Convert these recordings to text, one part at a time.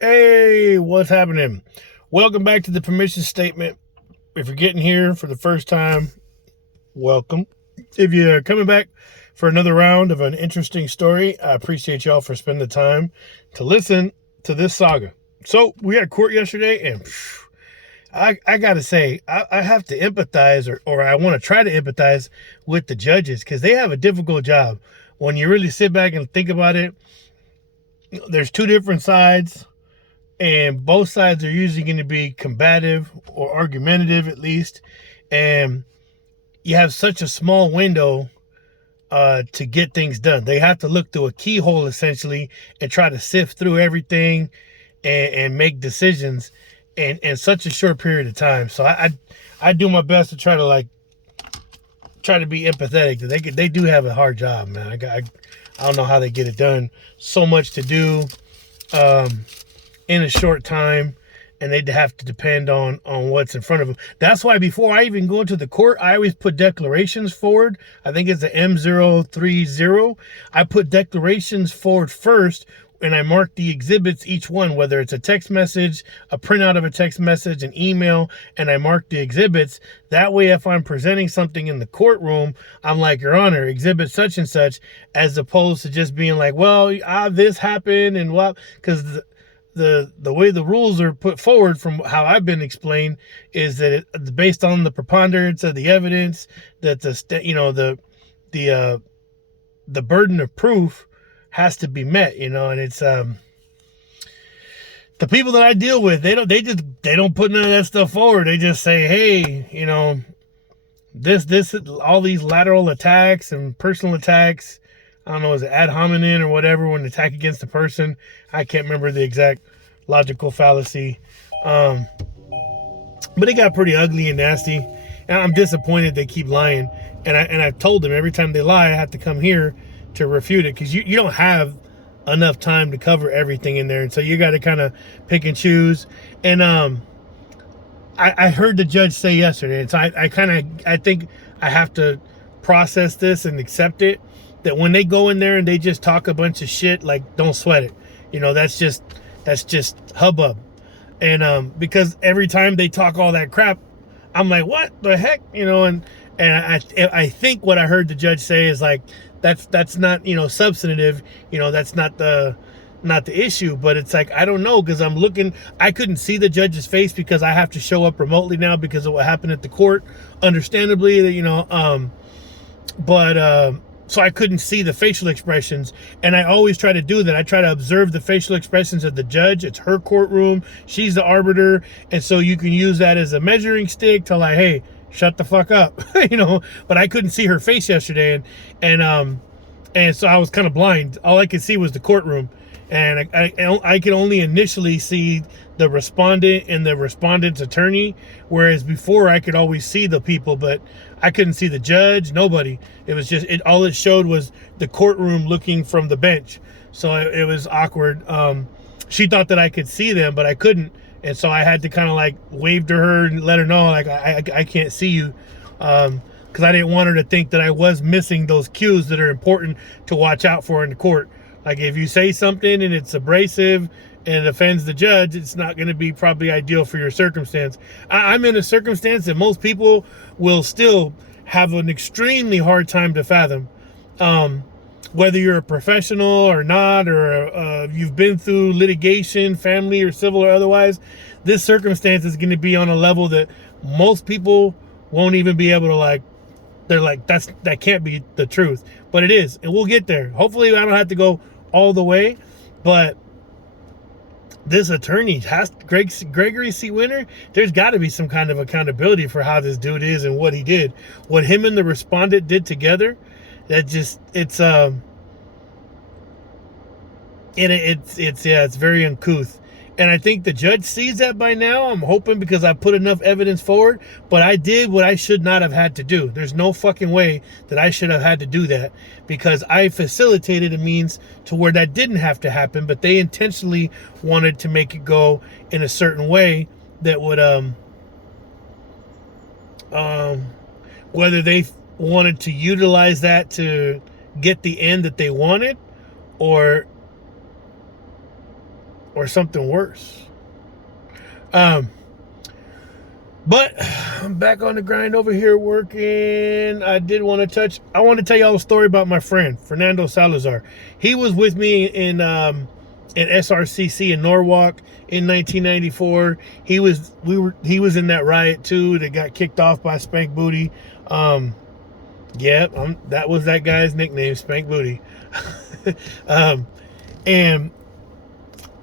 Hey, what's happening? Welcome back to the permission statement. If you're getting here for the first time, welcome. If you're coming back for another round of an interesting story, I appreciate y'all for spending the time to listen to this saga. So, we had court yesterday, and I gotta say, I have to empathize, or I want to try to empathize with the judges because they have a difficult job. When you really sit back and think about it, there's two different sides, and both sides are usually going to be combative or argumentative at least, and you have such a small window to get things done. They have to look through a keyhole essentially and try to sift through everything and make decisions in such a short period of time. So I do my best to try to be empathetic. They do have a hard job, man. I don't know how they get it done. So much to do. In a short time, and they'd have to depend on what's in front of them. That's why before I even go into the court, I always put declarations forward. I think it's the M030. I put declarations forward first, and I mark the exhibits, each one, whether it's a text message, a printout of a text message, an email, and I mark the exhibits. That way, if I'm presenting something in the courtroom, I'm like, Your Honor, exhibit such and such, as opposed to just being like, well, this happened, and what, because the way the rules are put forward from how I've been explained is that it's based on the preponderance of the evidence, that the burden of proof has to be met, and it's the people that I deal with, they don't put none of that stuff forward. They just say, hey, this all these lateral attacks and personal attacks, I don't know, is it ad hominem or whatever, when attack against a person. I can't remember the exact logical fallacy. But it got pretty ugly and nasty. And I'm disappointed they keep lying. And I've told them every time they lie, I have to come here to refute it, because you don't have enough time to cover everything in there. And so you got to kind of pick and choose. And I heard the judge say yesterday, and so I think I have to process this and accept it, that when they go in there and they just talk a bunch of shit, like, don't sweat it. That's just hubbub. And because every time they talk all that crap, I'm like, what the heck? And I think what I heard the judge say is like, that's not, substantive, that's not the issue. But it's like, I don't know, because I couldn't see the judge's face because I have to show up remotely now because of what happened at the court, understandably, so I couldn't see the facial expressions. And I always try to do that. I try to observe the facial expressions of the judge. It's her courtroom. She's the arbiter. And so you can use that as a measuring stick to, like, hey, shut the fuck up, but I couldn't see her face yesterday. And so I was kind of blind. All I could see was the courtroom. And I could only initially see the respondent and the respondent's attorney, whereas before I could always see the people, but I couldn't see the judge, nobody. It was just, all it showed was the courtroom looking from the bench. So it was awkward. She thought that I could see them, but I couldn't. And so I had to kind of like wave to her and let her know, like, I can't see you. Because I didn't want her to think that I was missing those cues that are important to watch out for in the court. Like, if you say something and it's abrasive and it offends the judge, it's not going to be probably ideal for your circumstance. I'm in a circumstance that most people will still have an extremely hard time to fathom. Whether you're a professional or not, or you've been through litigation, family or civil or otherwise, this circumstance is going to be on a level that most people won't even be able to, like, they're like, that can't be the truth. But it is, and we'll get there. Hopefully I don't have to go all the way, but this attorney Gregory C. Winter, there's got to be some kind of accountability for how this dude is and what he did. What him and the respondent did together, it's very uncouth. And I think the judge sees that by now. I'm hoping, because I put enough evidence forward. But I did what I should not have had to do. There's no fucking way that I should have had to do that, because I facilitated a means to where that didn't have to happen. But they intentionally wanted to make it go in a certain way that would, whether they wanted to utilize that to get the end that they wanted, or or something worse. But I'm back on the grind over here working. I want to tell y'all a story about my friend, Fernando Salazar. He was with me in SRCC in Norwalk in 1994. He was in that riot too that got kicked off by Spank Booty. That was that guy's nickname, Spank Booty. And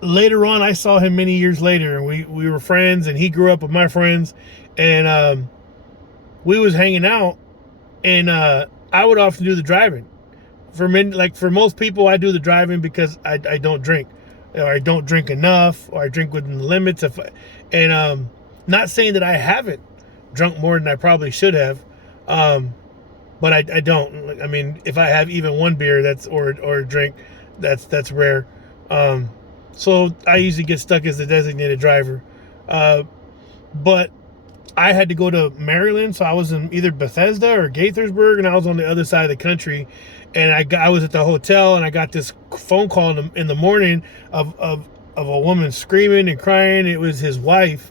later on, I saw him many years later, and we were friends, and he grew up with my friends, and we was hanging out, and I would often do the driving. For most people, I do the driving because I don't drink, or I don't drink enough, or I drink within the limits. Not saying that I haven't drunk more than I probably should have, but I don't. I mean, if I have even one beer, or a drink, that's rare. So I usually get stuck as the designated driver. But I had to go to Maryland, so I was in either Bethesda or Gaithersburg, and I was on the other side of the country. And I was at the hotel, and I got this phone call in the morning of a woman screaming and crying. It was his wife,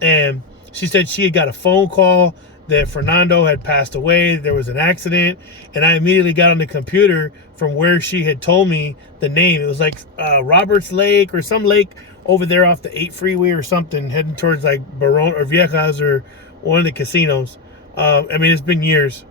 and she said she had got a phone call that Fernando had passed away. There was an accident, and I immediately got on the computer from where she had told me the name. It was like Roberts Lake or some lake over there off the 8 freeway or something, heading towards like Barón or Viejas or one of the casinos. I mean, it's been years.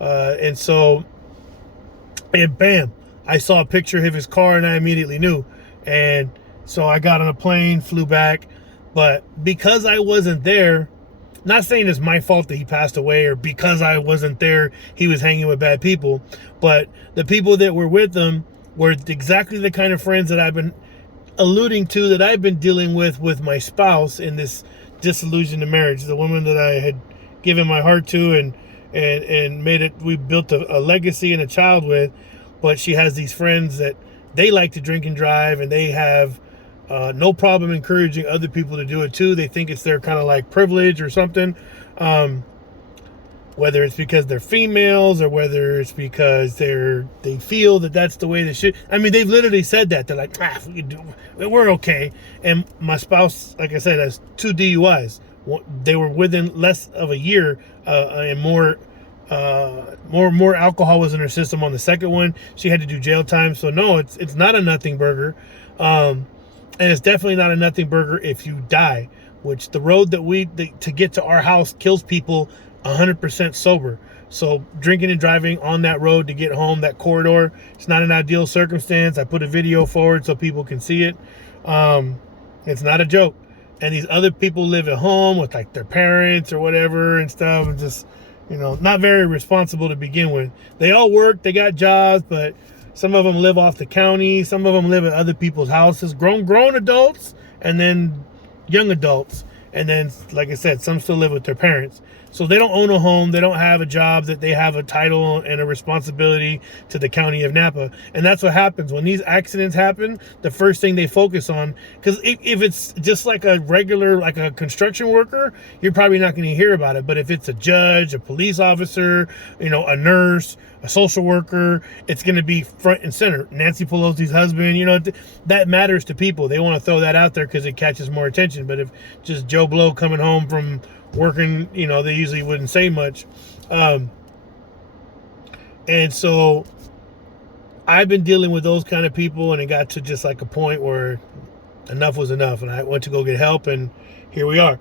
And so, and bam, I saw a picture of his car, and I immediately knew. And so I got on a plane, flew back. But because I wasn't there, not saying it's my fault that he passed away, or because I wasn't there, he was hanging with bad people. But the people that were with him were exactly the kind of friends that I've been alluding to, that I've been dealing with my spouse in this disillusioned marriage. The woman that I had given my heart to and made it, we built a legacy and a child with. But she has these friends that they like to drink and drive, and they have no problem encouraging other people to do it too. They think it's their kind of like privilege or something. Whether it's because they're females, or whether it's because they feel that that's the way they should. I mean, they've literally said that. They're like, we're okay. And my spouse, like I said, has 2 DUIs. They were within less of a year, and more alcohol was in her system on the second one. She had to do jail time. So no, it's not a nothing burger. And it's definitely not a nothing burger if you die, which the road to get to our house kills people 100% sober. So drinking and driving on that road to get home, that corridor, it's not an ideal circumstance. I put a video forward so people can see it. It's not a joke. And these other people live at home with like their parents or whatever and stuff, and just, not very responsible to begin with. They all work, they got jobs, but some of them live off the county. Some of them live at other people's houses, grown adults, and then young adults. And then, like I said, some still live with their parents. So they don't own a home. They don't have a job that they have a title and a responsibility to the county of Napa. And that's what happens when these accidents happen. The first thing they focus on, because if it's just like a regular, like a construction worker, you're probably not going to hear about it. But if it's a judge, a police officer, a nurse, a social worker, it's going to be front and center. Nancy Pelosi's husband, that matters to people. They want to throw that out there because it catches more attention. But if just Joe Blow coming home from working, they usually wouldn't say much. And so I've been dealing with those kind of people, and it got to just like a point where enough was enough, and I went to go get help, and here we are.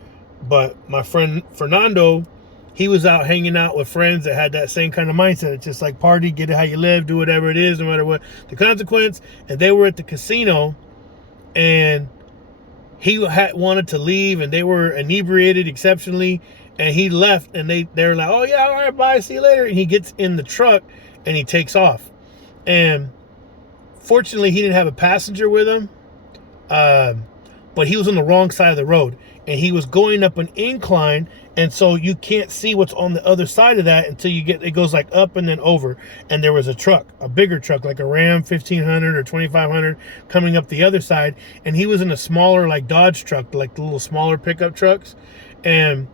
But my friend Fernando, he was out hanging out with friends that had that same kind of mindset. It's just like party, get it how you live, do whatever it is, no matter what the consequence. And they were at the casino, and he wanted to leave, and they were inebriated exceptionally, and he left, and they were like, oh yeah, all right, bye, see you later. And he gets in the truck and he takes off. And fortunately he didn't have a passenger with him, but he was on the wrong side of the road, and he was going up an incline, and so you can't see what's on the other side of that until it goes like up and then over. And there was a truck, a bigger truck, like a Ram 1500 or 2500 coming up the other side, and he was in a smaller like Dodge truck, like the little smaller pickup trucks, and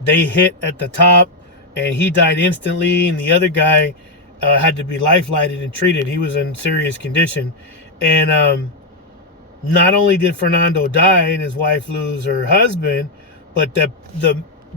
they hit at the top, and he died instantly, and the other guy had to be life-lighted and treated. He was in serious condition. And not only did Fernando die and his wife lose her husband, but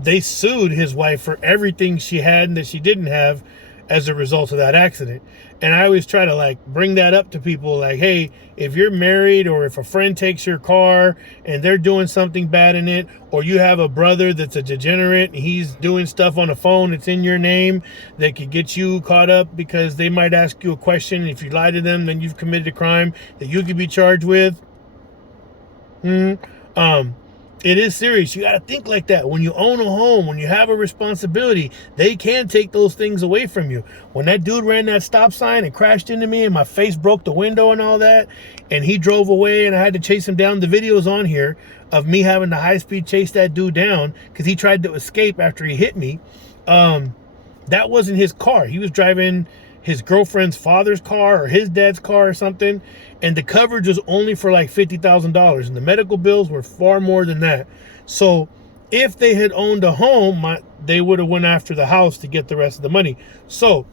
they sued his wife for everything she had and that she didn't have as a result of that accident. And I always try to like bring that up to people, like, hey, if you're married or if a friend takes your car and they're doing something bad in it, or you have a brother that's a degenerate and he's doing stuff on the phone that's in your name that could get you caught up because they might ask you a question. If you lie to them, then you've committed a crime that you could be charged with. It is serious. You got to think like that. When you own a home, when you have a responsibility, they can take those things away from you. When that dude ran that stop sign and crashed into me and my face broke the window and all that, and he drove away and I had to chase him down, the video's on here of me having to high-speed chase that dude down because he tried to escape after he hit me. That wasn't his car. He was driving his girlfriend's father's car or his dad's car or something, and the coverage was only for like $50,000, and the medical bills were far more than that. So if they had owned a home, they would have went after the house to get the rest of the money. So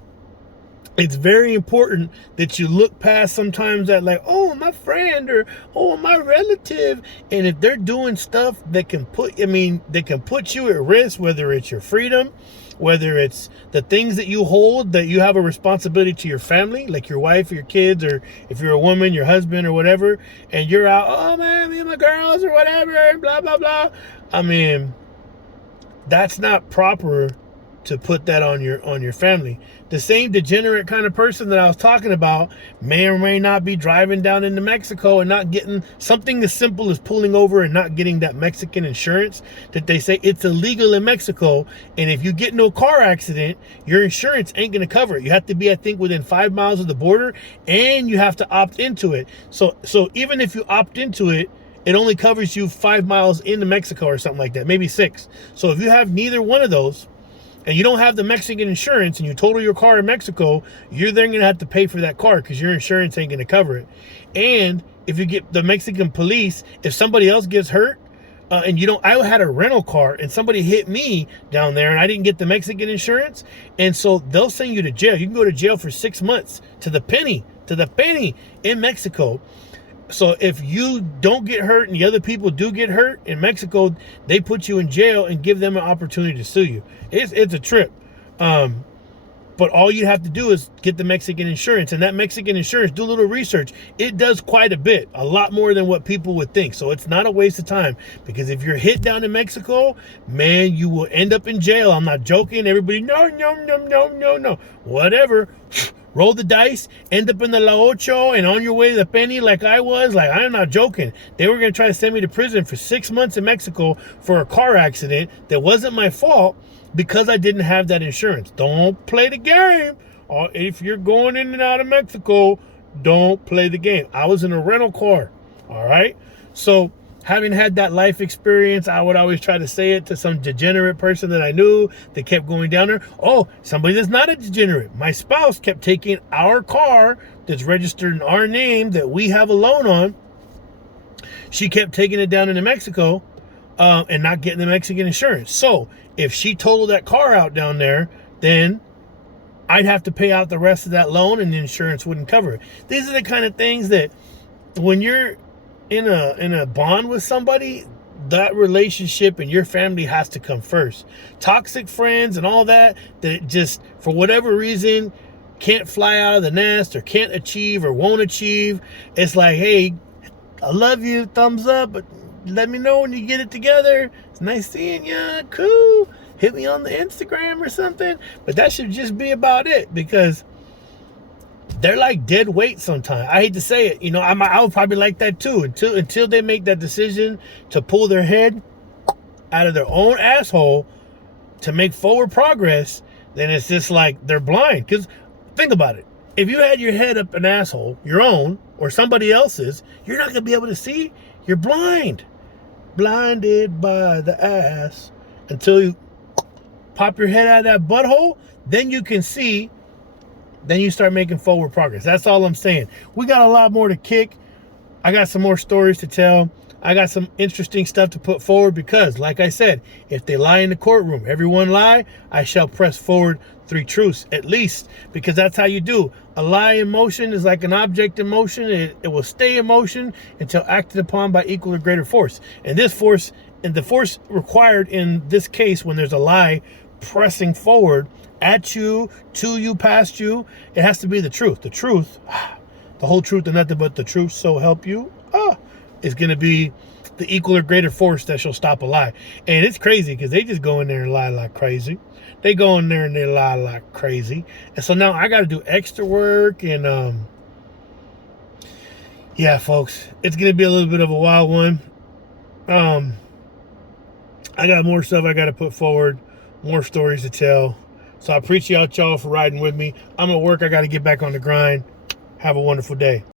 it's very important that you look past sometimes that, like, oh, my friend, or oh, my relative, and if they're doing stuff that can put you at risk, whether it's your freedom, whether it's the things that you hold, that you have a responsibility to your family, like your wife or your kids, or if you're a woman, your husband or whatever, and you're out, oh man, me and my girls or whatever, blah, blah, blah. I mean, that's not proper to put that on your family. The same degenerate kind of person that I was talking about may or may not be driving down into Mexico and not getting something as simple as pulling over and not getting that Mexican insurance that they say it's illegal in Mexico. And if you get into a car accident, your insurance ain't going to cover it. You have to be, I think, within 5 miles of the border, and you have to opt into it. So even if you opt into it, it only covers you 5 miles into Mexico or something like that, maybe 6. So if you have neither one of those, and you don't have the Mexican insurance, and you total your car in Mexico, you're then going to have to pay for that car because your insurance ain't going to cover it. And if you get the Mexican police, if somebody else gets hurt, and you don't, I had a rental car and somebody hit me down there and I didn't get the Mexican insurance, and so they'll send you to jail. You can go to jail for 6 months to the penny in Mexico. So if you don't get hurt and the other people do get hurt in Mexico, they put you in jail and give them an opportunity to sue you. It's a trip. But all you have to do is get the Mexican insurance, and that Mexican insurance, do a little research. It does quite a lot more than what people would think. So it's not a waste of time, because if you're hit down in Mexico, man, you will end up in jail. I'm not joking. Everybody, no. Whatever. Roll the dice, end up in the La Ocho, and on your way to the penny like I was. Like, I'm not joking. They were going to try to send me to prison for 6 months in Mexico for a car accident that wasn't my fault because I didn't have that insurance. Don't play the game. Or if you're going in and out of Mexico, don't play the game. I was in a rental car, all right? So having had that life experience, I would always try to say it to some degenerate person that I knew that kept going down there. Oh, somebody that's not a degenerate. My spouse kept taking our car that's registered in our name that we have a loan on. She kept taking it down into Mexico and not getting the Mexican insurance. So if she totaled that car out down there, then I'd have to pay out the rest of that loan and the insurance wouldn't cover it. These are the kind of things that when you're in a bond with somebody, that relationship and your family has to come first. Toxic friends and all that just for whatever reason can't fly out of the nest or can't achieve or won't achieve. It's like, hey, I love you, thumbs up, but let me know when you get it together. It's nice seeing you. Cool. Hit me on the Instagram or something. But that should just be about it, because they're like dead weight sometimes. I hate to say it. You know, I would probably like that too. Until they make that decision to pull their head out of their own asshole to make forward progress, then it's just like they're blind. Because think about it. If you had your head up an asshole, your own or somebody else's, you're not going to be able to see. You're blind. Blinded by the ass. Until you pop your head out of that butthole, then you can see. Then you start making forward progress. That's all I'm saying. We got a lot more to kick. I got some more stories to tell. I got some interesting stuff to put forward because, like I said, if they lie in the courtroom, everyone lie, I shall press forward 3 truths at least, because that's how you do. A lie in motion is like an object in motion. It will stay in motion until acted upon by equal or greater force. And this force, and the force required in this case when there's a lie pressing forward at you, to you, past you, it has to be the truth. The truth, the whole truth and nothing but the truth, so help you, is going to be the equal or greater force that shall stop a lie. And it's crazy because they just go in there and lie like crazy. They go in there and they lie like crazy. And so now I got to do extra work. And yeah, folks, it's going to be a little bit of a wild one. I got more stuff I got to put forward, more stories to tell. So I appreciate y'all for riding with me. I'm at work. I got to get back on the grind. Have a wonderful day.